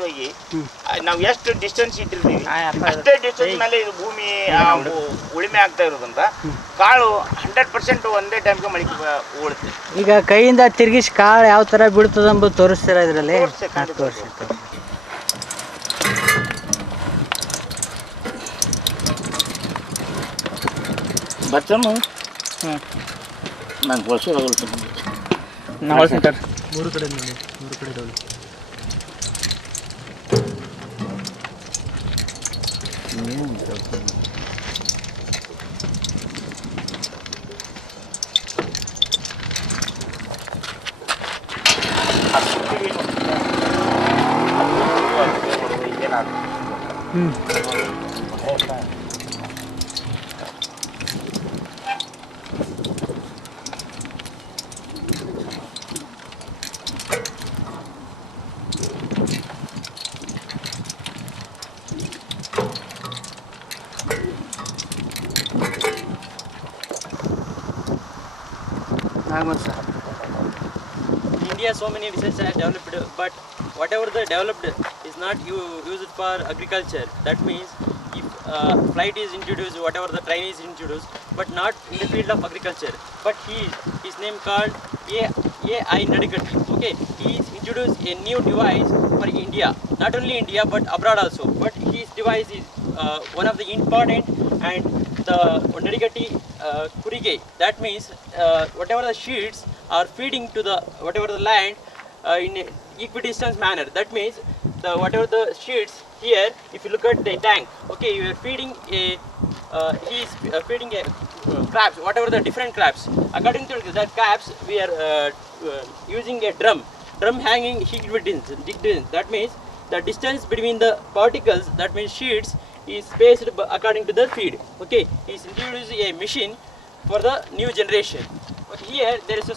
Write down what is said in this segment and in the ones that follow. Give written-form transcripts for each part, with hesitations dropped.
ಯಥೇಚ್ಛವಾಗಿ ನಾವು ಎಷ್ಟು ಡಿಸ್ಟೆನ್ಸ್ ಇಟ್ಟಿರ್ತೀವಿ ಅಷ್ಟೇ ಡಿಸ್ಟೆನ್ಸ್ ಮೇಲೆ ಇದು ಭೂಮಿ ಉಳಿಮೆ ಆಗ್ತಾ ಇರೋದ್ರಿಂದ ಕಾಳು 100% ಒಂದೇ ಟೈಮ್ಗೆ ಮಳಿಕೆ ಉಳುತ್ತೆ. ಈಗ ಕೈಯಿಂದ ತಿರುಗಿಸಿ ಕಾಳು ಯಾವ ಥರ ಬೀಳ್ತದೆ ಎಂಬುದು ತೋರಿಸ್ತೀರಾ ಇದರಲ್ಲಿ? ತೋರಿಸಿ ಬಚ್ಚನು ನಾನು ಹೊಲಿಸೋದಾಗಲ್ಲ ನಾವು ಹೊಲಿಸ್ತಾರೆ 3 ಕಡೆ ನೋಡಿ 3 ಕಡೆ ನೋಡಿ. India, so many research are developed, but whatever the developed is not used for agriculture. That means if flight is introduced, whatever the train is introduced, but not in the field of agriculture. But his name called AI Nಡಕಟ. Okay, he introduced a new device for India, not only India but abroad also. But his device is one of the important and the ನಡಕಟಿ kurige. That means whatever the sheets are feeding to the whatever the land in a equidistant manner. That means whatever the sheets here, if you look at the tank, okay, you are feeding he is feeding a crabs, whatever the different crabs. According to that crabs, we are using a drum hanging equidistant. That means the distance between the particles, that means sheets, is spaced according to the feed. Okay, he is introducing a machine for the new generation. But here there is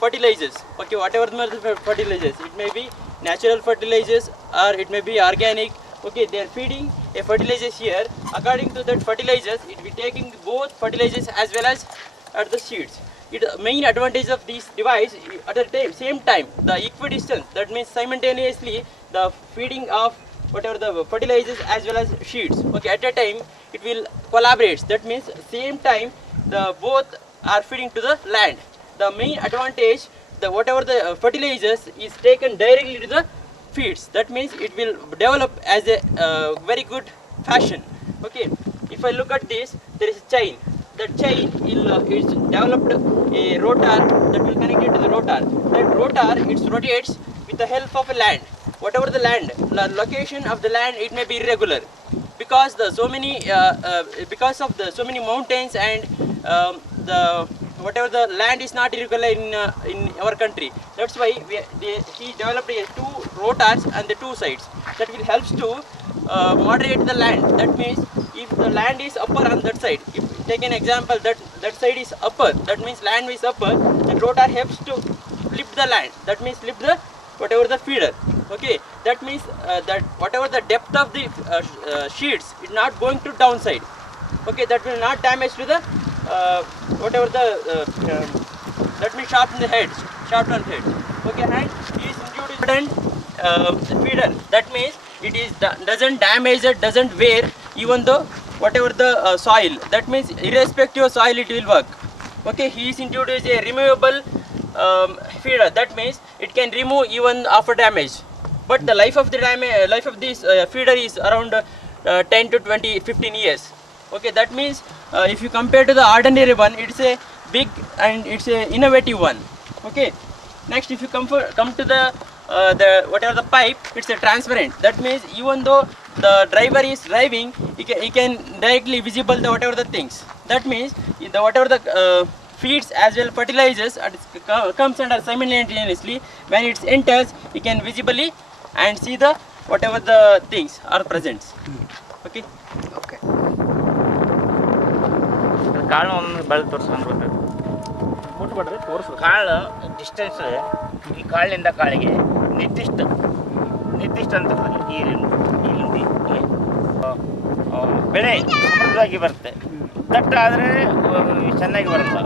fertilizers. Okay, whatever the fertilizers, it may be natural fertilizers or it may be organic. Okay, they are feeding a fertilizers here. According to that fertilizers, it will be taking both fertilizers as well as at the seeds. The main advantage of this device at the same time, the equidistance, that means simultaneously the feeding of whatever the fertilizers as well as seeds. Okay, at a time it will collaborate. That means same time the both are feeding to the land. The main advantage, the whatever the fertilizers is taken directly to the feeds. That means it will develop as a very good fashion. Okay, if I look at this, there is a chain. That chain is developed a rotor that will connect it to the rotor. That rotor, it rotates with the help of a land. Whatever the land, the location of the land, it may be irregular because the because of the so many mountains and the whatever the land is not irregular in our country. That's why he developed two rotors and the two sides that will helps to moderate the land. That means if the land is upper on that side, if take an example that side is upper, that means land is upper, the rotor helps to lift the land. That means lift the whatever the feeder. Okay, that means that whatever the depth of the sheets is not going to downside. Okay, that will not damage to the whatever the that means sharp on the heads. Okay, and he is included feeder. That means it is doesn't damage it, doesn't wear even though whatever the soil. That means irrespective of soil it will work. Okay, he is introduced a removable feeder. That means it can remove even after damage. But the life of this feeder is around 10 to 20, 15 years. Okay, that means if you compare to the ordinary one, it's a big and it's a innovative one. Okay, next if you come to the whatever the pipe, it's a transparent. That means even though the driver is driving, he can directly visible the whatever the things. That means the whatever the feeds as well fertilizers comes under simultaneously. When it enters, he can visibly and see the whatever the things are present. Okay. ಕಾಳು ಒಂದು ಬೆಳೆದು ತೋರಿಸ್ಕೊಂಡು ಮುಟ್ಬಿಡ್ರಿ ತೋರಿಸು. ಕಾಳು distance ಈ ಕಾಳಿನಿಂದ ಕಾಳಿಗೆ ನಿರ್ದಿಷ್ಟ ಅಂತರದಲ್ಲಿ ಈ ಬೆಳೆ ಸಮೃದ್ಧವಾಗಿ ಬರುತ್ತೆ. ದಟ್ಟ ಆದರೆ ಚೆನ್ನಾಗಿ ಬರಲ್ಲ,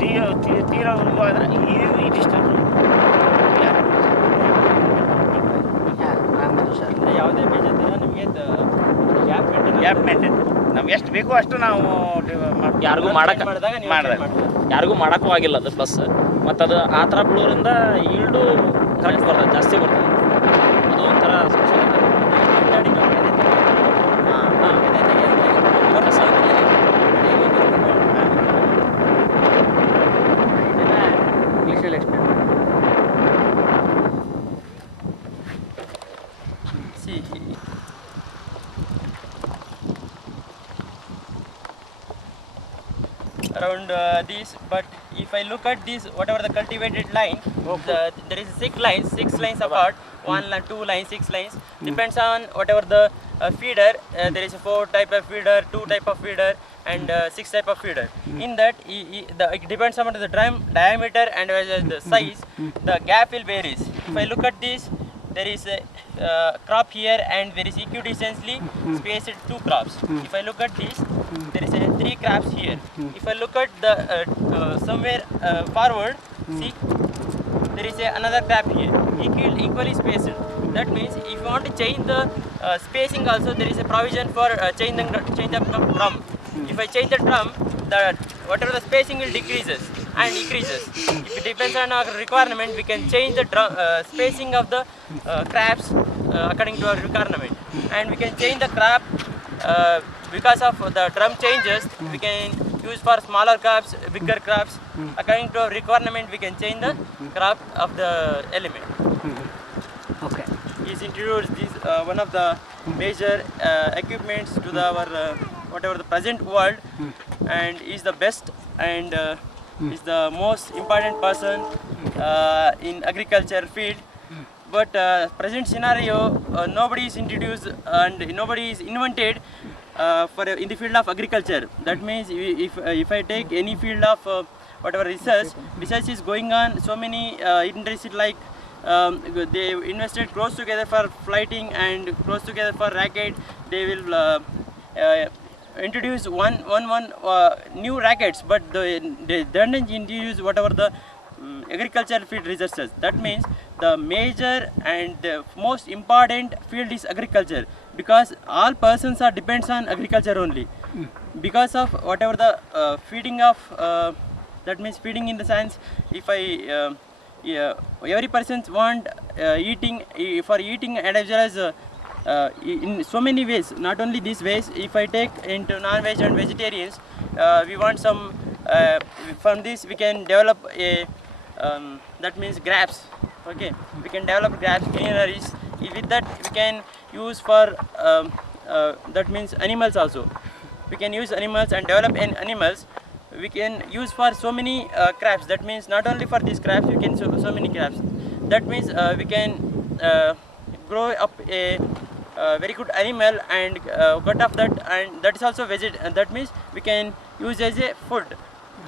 ತೀರವರೆಗೂ ಆದರೆ ಈ ಡಿಸ್ಟೆನ್ಸ್ ಯಾವುದೇ ಬೀಜ ತರ ನಿಮಗೆ ಗ್ಯಾಪ್ ಮೇಂಟೈನ್ ನಮ್ಗೆ ಎಷ್ಟು ಬೇಕೋ ಅಷ್ಟು ನಾವು ಯಾರಿಗೂ ಮಾಡಕ್ಕೆ ಮಾಡಿದಾಗ ನೀವು ಮಾಡಿದಾಗ. change ಮಾಡ್ತೀರಾ. ಯಾರಿಗೂ ಮಾಡೋಕ್ಕೂ ಆಗಿಲ್ಲ ಅದು ಪ್ಲಸ್ ಮತ್ತು ಅದು ಆ ಥರ ಬಿಡೋದ್ರಿಂದ ಈಲ್ಡು ಕರೆಕ್ಟ್ ಬರ್ತದೆ, ಜಾಸ್ತಿ ಬರ್ತದೆ. ಅದು ಒಂಥರ ಸಂಶೋಧನೆ. ಹಿಂದಾಡಿ ನಾವು ಎದೆ ತೆಗೆಯೋದು. ಹಾಂ ಎದೆ ತೆಗೆಯೋದ್ರೆ ವರ್ಷ ಆದ್ಮೇಲೆ ಬೆಳೆಯುವ ಬರ್ಬೇಕು. ಇಂಗ್ಲೀಷಲ್ಲಿ explain See, around this, but if I look at this, whatever the cultivated line, there is six lines apart, one line, two lines, 6 lines, depends on whatever the feeder, there is a 4 type of feeder, 2 type of feeder, and 6 type of feeder. In that, it depends on the drum diameter and the size, the gap will varies. If I look at this, there is a crop here and there is equidistantly spaced 2 crops. If I look at this, there is a 3 crops here. If I look at the somewhere forward, see, there is another crop here, equally spaced. That means if you want to change the spacing also, there is a provision for change the drum. If I change the drum, whatever the spacing will decreases and increases. If it depends on our requirement, we can change the spacing of the crops according to our requirement, and we can change the crop because of the drum changes. We can use for smaller crops, bigger crops. According to our requirement, we can change the crop of the element. Okay He's introduced this one of the major equipments to our whatever the present world, and is the best and is the most important person in agriculture field. But present scenario, nobody is introduced and nobody is invented for in the field of agriculture. That means if I take any field of whatever research is going on, so many industries like they invested close together for flighting and close together for racket. They will introduce one new rackets, but they don't introduce whatever the agriculture field researchers. That means the major and the most important field is agriculture, because all persons are depends on agriculture only. Because of whatever the feeding of that means feeding in the sense, if I every person want eating for eating and as well as in so many ways, not only these ways. If I take into non-veg and vegetarians, we want some from this we can develop a that means grapes. Okay, we can develop grapes, greeneries. With that we can use for that means animals also. We can use animals and develop animals. We can use for so many crops. That means not only for these crops, we can so many crops. That means we can grow up a very good animal and cut off that, and that is also that means we can use as a food.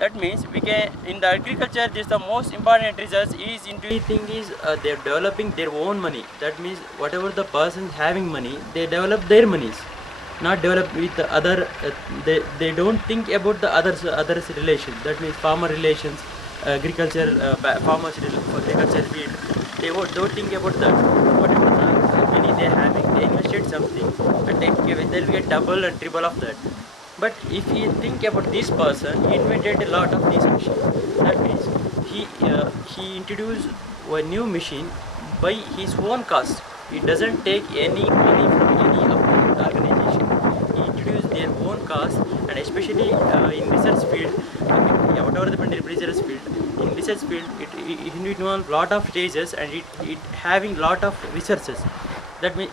That means we can in the agriculture, this is the most important research is into thing is they are developing their own money. That means whatever the person having money, they develop their monies, not develop with the other. They don't think about the others relations. That means farmer relations, agriculture farmers agriculture field. They don't think about that. Whatever the money they having, they invested something and they'll get double and triple of that. But if you think about this person, he invented a lot of these machines. That means he introduced a new machine by his own cost. He doesn't take any money from any of the organization. He introduced their own cost, and especially in research field, whatever the research field, in research field, it involves lot of stages and it having lot of researches. That means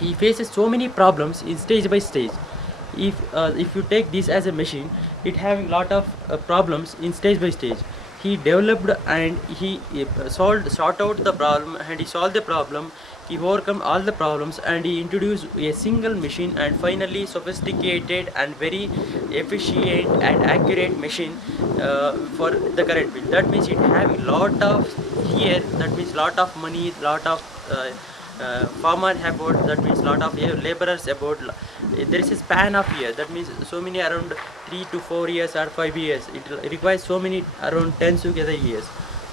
he faces so many problems in stage by stage. If you take this as a machine, it having lot of problems in stage by stage. He developed and he sort out the problem, and he solved the problem. He overcome all the problems and he introduced a single machine, and finally sophisticated and very efficient and accurate machine for the current field. That means it having lot of here. That means lot of money, lot of farmer about. That means lot of laborers about. There is a span of year. That means so many around 3 to 4 years or 5 years. It requires so many around 10 together years.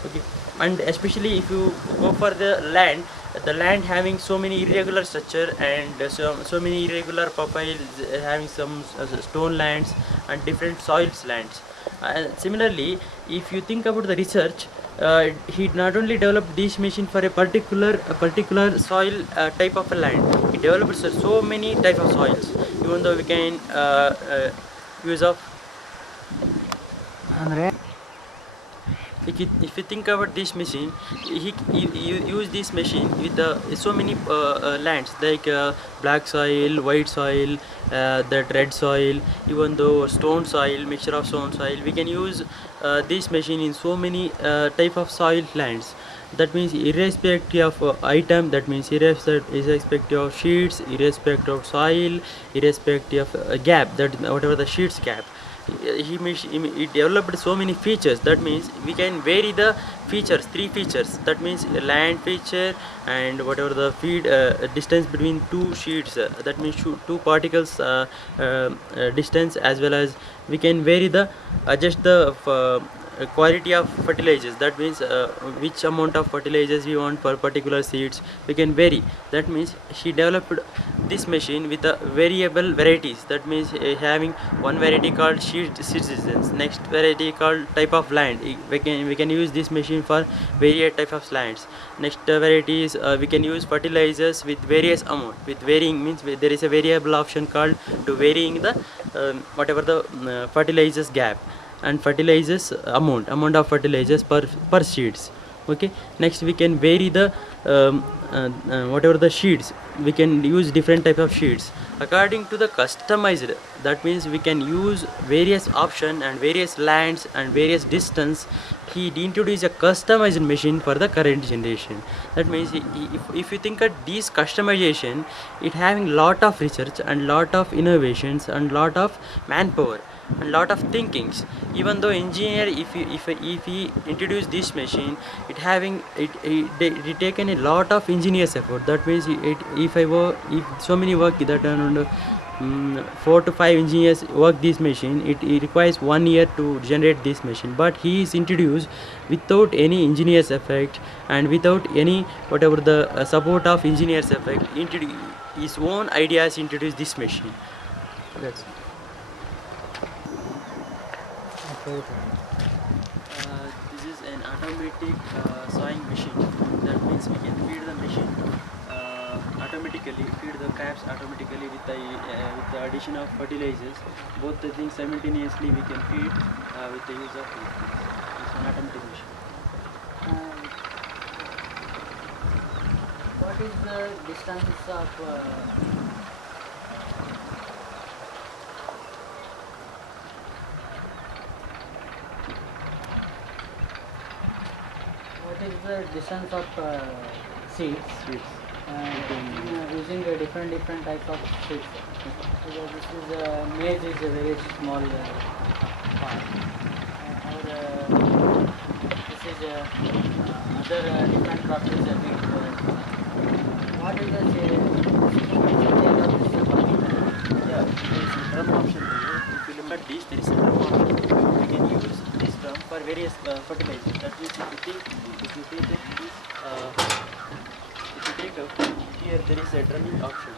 Okay, and especially if you go for the land, the land having so many irregular structure and so many irregular profiles, having some stone lands and different soils lands. Similarly, if you think about the research, he not only developed this machine for a particular soil type of a land. He developed so many type of soils. Even though we can use of, ಅಂದರೆ if you think about this machine, he use this machine with so many lands like black soil, white soil, that red soil, even though stone soil, mixture of stone soil. We can use this machine in so many type of soil lands. That means irrespective of item, that means irrespective of sheets, irrespective of soil, irrespective of gap, that whatever the sheets gap. He developed so many features. That means we can vary the features, 3 features. That means land feature and whatever the feed distance between 2 sheets. That means 2 particles distance, as well as we can vary the adjust the quality of fertilizers. That means which amount of fertilizers we want for particular seeds, we can vary. That means she developed this machine with variable varieties. That means having one variety called seasons, next variety called type of land. We can use this machine for various type of lands. Next varieties we can use fertilizers with various amount. With varying means there is a variable option called to varying the whatever the fertilizers gap and fertilizers amount of fertilizers per sheets. Okay, next we can vary the whatever the sheets. We can use different type of sheets according to the customized. That means we can use various option and various lands and various distance. He introduced a customized machine for the current generation. That means if you think of this customization, it having lot of research and lot of innovations and lot of manpower and lot of thinkings. Even though engineer, if he introduced this machine, it having it taken a lot of engineers effort. That means if so many work that around 4 to 5 engineers work this machine, it requires 1 year to generate this machine. But he is introduced without any engineers effect and without any whatever the support of engineers effect. His own ideas introduced this machine. That's it. This is an automatic sowing machine. That means we can feed the machine automatically, feed the crops automatically with the addition of fertilizers. Both the things simultaneously we can feed with the use of it. It's an automatic machine. What is the distances of what is the distance of seeds using a different type of seeds? Because this is maize is a very small part, or this is other different crops is a big. What is the change of this working? Yeah, there is a drum option here. If you look at this, there is a drum option. We can use this drum for various fertilizers. That means if you take up here, there is a drumming option.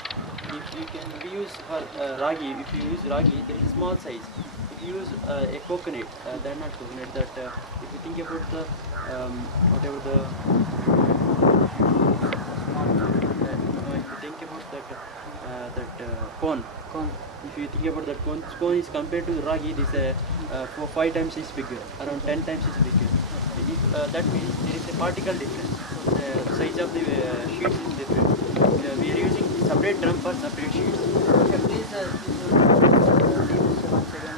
If you can use for ragi, if you use ragi, there is a small size. If you use a coconut, that not coconut, that if you think about the whatever the if you think about that corn. If you think about that corn is compared to ragi, it is 5 times is bigger, around 10 times is bigger. If, that means there is a particle difference. The size of the sheets is different. We are using separate drum for separate sheets. Okay, please leave this once again.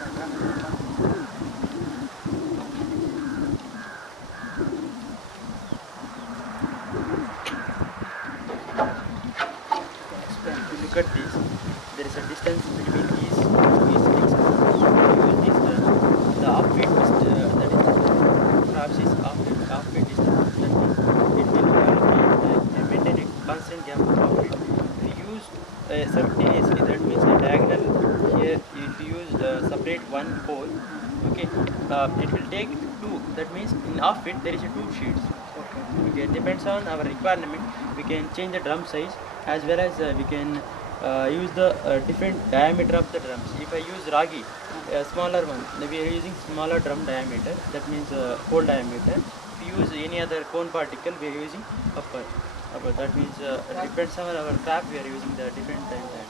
If you look at this, there is a distance between these sticks. Use this the offbeat that is perhaps is offbeat distance. That means it will maintain a constant gap of offbeat. If you use simultaneously, that means a diagonal here. If you use separate one pole, okay, it will take 2. That means in offbeat there is a 2 sheets. Okay, depends on our requirement. we can change the drum size, as well as we can use the different diameter of the drums. If I use ragi, a smaller one, we are using smaller drum diameter, that means hole diameter. If you use any other cone particle, we are using upper. That means depends on our craft, we are using the different diameter.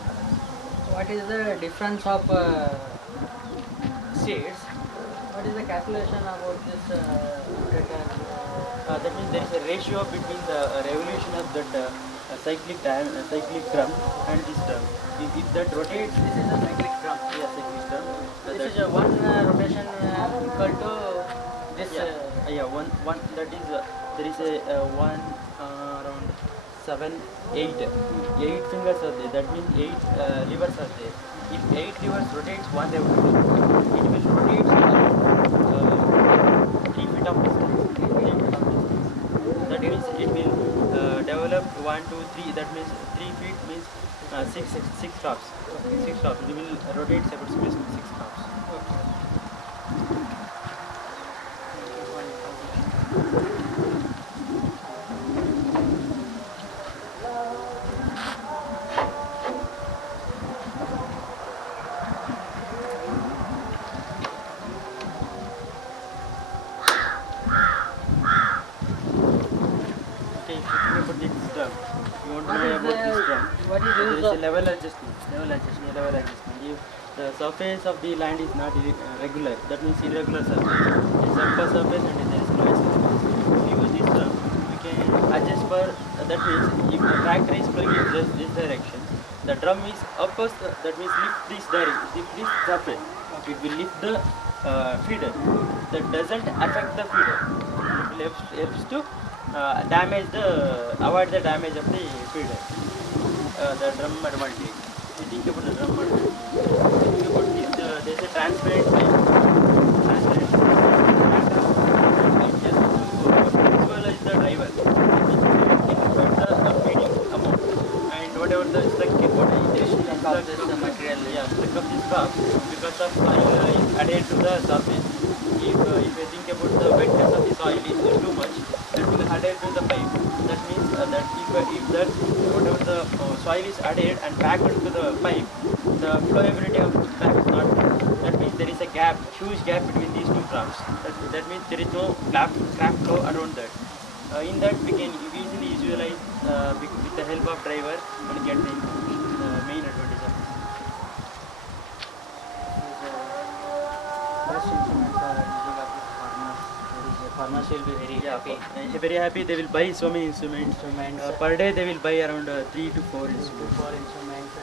What is the difference of seeds? What is the calculation about this That means there is a ratio between the revolution of that cyclic drum and this drum. If that rotates, This is a cyclic drum. yeah, cyclic drum. This is one rotation equal to this. One that is there is a one around 7, 8 fingers are there. That means 8 levers are there. If 8 levers rotates one revolution, it will rotate 3 feet of distance. That means it will develop 1, 2, 3. That means 3 feet means 6 stops. 6 stops. We will rotate separate space with 6 stops. Okay, about this drum. You want to know about this drum? What is There use is a of level adjustment. If the surface of the land is not regular, that means irregular surface. There is upper surface and there is lower surface. If you use this drum, we can adjust for that means if the tractor is flowing in just this direction, the drum is upper. That means lift this direction, lift this surface. It will lift the feeder. That doesn't affect the feeder. It helps to avoid the damage of the feeder. The drum advantage. You think about the drum advantage. Think about this, there is a transparent pipe. Transparent pipe just to visualize the driver. Think about the feeding amount and whatever the structure, what is the structure of this material, structure of this drum, because of soil is added to the surface. If you think about the wetness of the soil is too much, that will adhere to the pipe. That means that if that whatever the soil is added and packed into the pipe, the flowability of the pipe is not good. That means there is a gap, huge gap between these two drums. That means there is no craft flow around that. In that we can easily visualize with the help of driver and get the information. The main advantage of this. fresh instruments are using up with farmers. Farmers will be very happy. Very happy. They will buy so many instruments. Per day they will buy around 3 to 4 instruments. For instruments,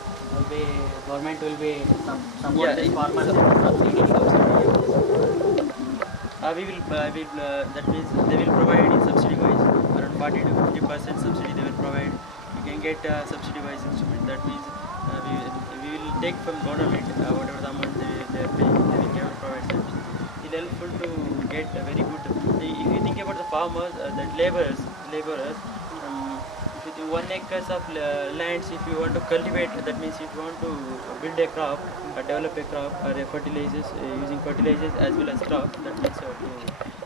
government will be support Yeah, this farmers. We will that means they will provide in subsidy wise around 40 to 50% subsidy they will provide. You can get subsidy wise instrument. That means we will take from government whatever the amount they are paying. They will provide subsidy. It's helpful to get a very good. If you think about the farmers, that laborers. If you do 1 acre of lands, if you want to cultivate, that means if you want to build a crop, develop a crop, or fertilizers, using fertilizers as well as crop, that means to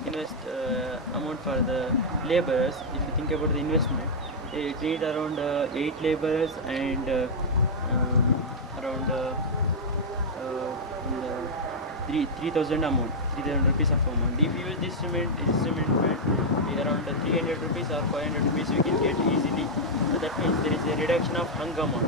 invest amount for the laborers. If you think about the investment, it needs around 8 laborers and around 3,000 amount, 3,000 rupees of amount. If you use this instrument around 300 rupees or 500 rupees, you can get easily. So that means there is a reduction of hung amount.